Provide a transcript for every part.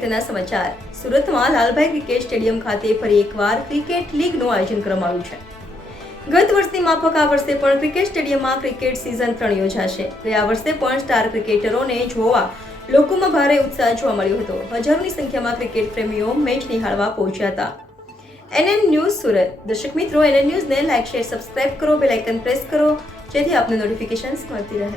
અગત્યના સમાચાર સુરતમાં લાલભાઈ ક્રિકેટ સ્ટેડિયમ ખાતે ફરી એકવાર ક્રિકેટ લીગનું આયોજન કરવામાં આવ્યું છે। ગત વર્ષની માફક આ વર્ષે પણ ક્રિકેટ સ્ટેડિયમમાં ક્રિકેટ સિઝન 3 યોજાશે। ગયા વર્ષે પણ સ્ટાર ક્રિકેટરોને જોવા લોકોમાં ભારે ઉત્સાહ જોવા મળ્યો હતો। હજારોની સંખ્યામાં ક્રિકેટ પ્રેમીઓ મેચ નિહાળવા પહોંચ્યા હતા। NN news Surat. દર્શક મિત્રો, NN ન્યૂઝને લાઇક, શેર, સબસ્ક્રાઇબ કરો, બેલ આઇકન પ્રેસ કરો જેથી આપને નોટિફિકેશન્સ મળતી રહે।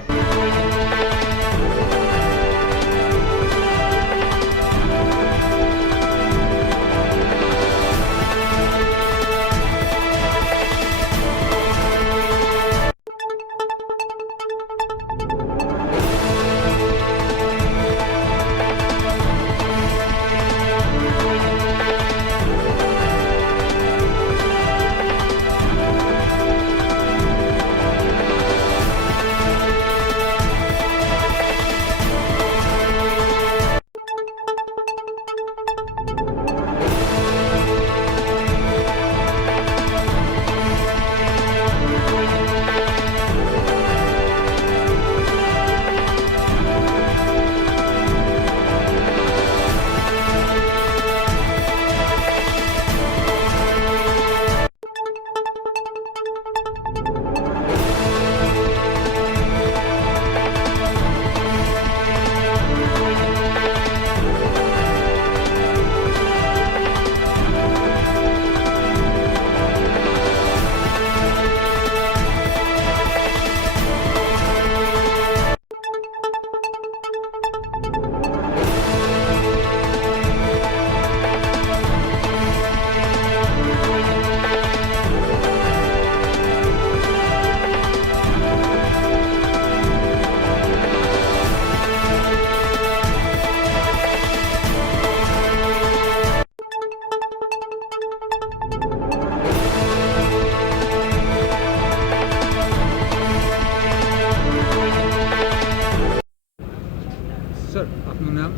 સર, આપનું નામ?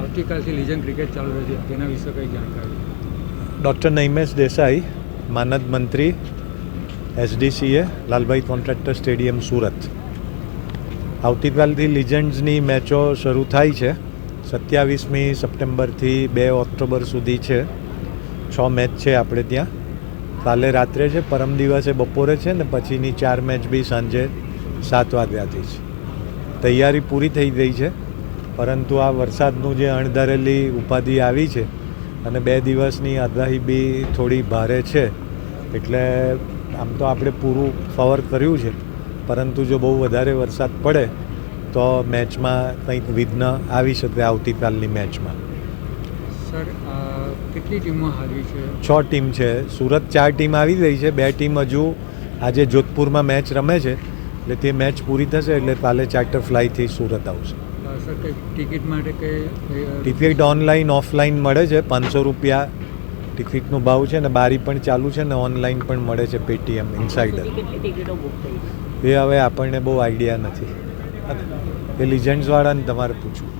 આવતીકાલથી લીજન ક્રિકેટ ચાલુ રહે છે, તેના વિશે કંઈ જાણકારી? ડૉક્ટર નૈમેશ દેસાઈ, માનદ મંત્રી, SDCA, Lalbhai contractor stadium, Surat. આવતીકાલથી લીજન્ડ્સની મેચો શરૂ થાય છે। 27મી સપ્ટેમ્બરથી 2 ઓક્ટોબર સુધી છે। 6 મેચ છે આપણે ત્યાં। કાલે રાત્રે છે, પરમ દિવસે બપોરે છે ને પછીની 4 મેચ બી સાંજે 7 વાગ્યાથી છે। તૈયારી પૂરી થઈ ગઈ છે, પરંતુ આ વરસાદનું જે અણધારેલી ઉપાધિ આવી છે અને 2 દિવસની આગાહી બી થોડી ભારે છે, એટલે આમ તો આપણે પૂરું કવર કર્યું છે, પરંતુ જો બહુ વધારે વરસાદ પડે તો મેચમાં કંઈક વિઘ્ન આવી શકે આવતીકાલની મેચમાં। સર, કેટલી ટીમો હારી છે? 6 ટીમ છે। સુરત 4 ટીમ આવી ગઈ છે, 2 ટીમ હજુ આજે જોધપુરમાં મેચ રમે છે, એટલે તે મેચ પૂરી થશે એટલે કાલે ચાર્ટર ફ્લાયથી સુરત આવશે। સર, કંઈ ટિકિટ માટે કંઈ ટિકિટ ઓનલાઈન ઓફલાઈન મળે છે। 500 રૂપિયા ટિકિટનો ભાવ છે ને બારી પણ ચાલુ છે ને ઓનલાઈન પણ મળે છે પેટીએમ ઇનસાઇડર। એ હવે આપણને બહુ આઈડિયા નથી, એ લીજન્ડ્સવાળાને તમારે પૂછવું।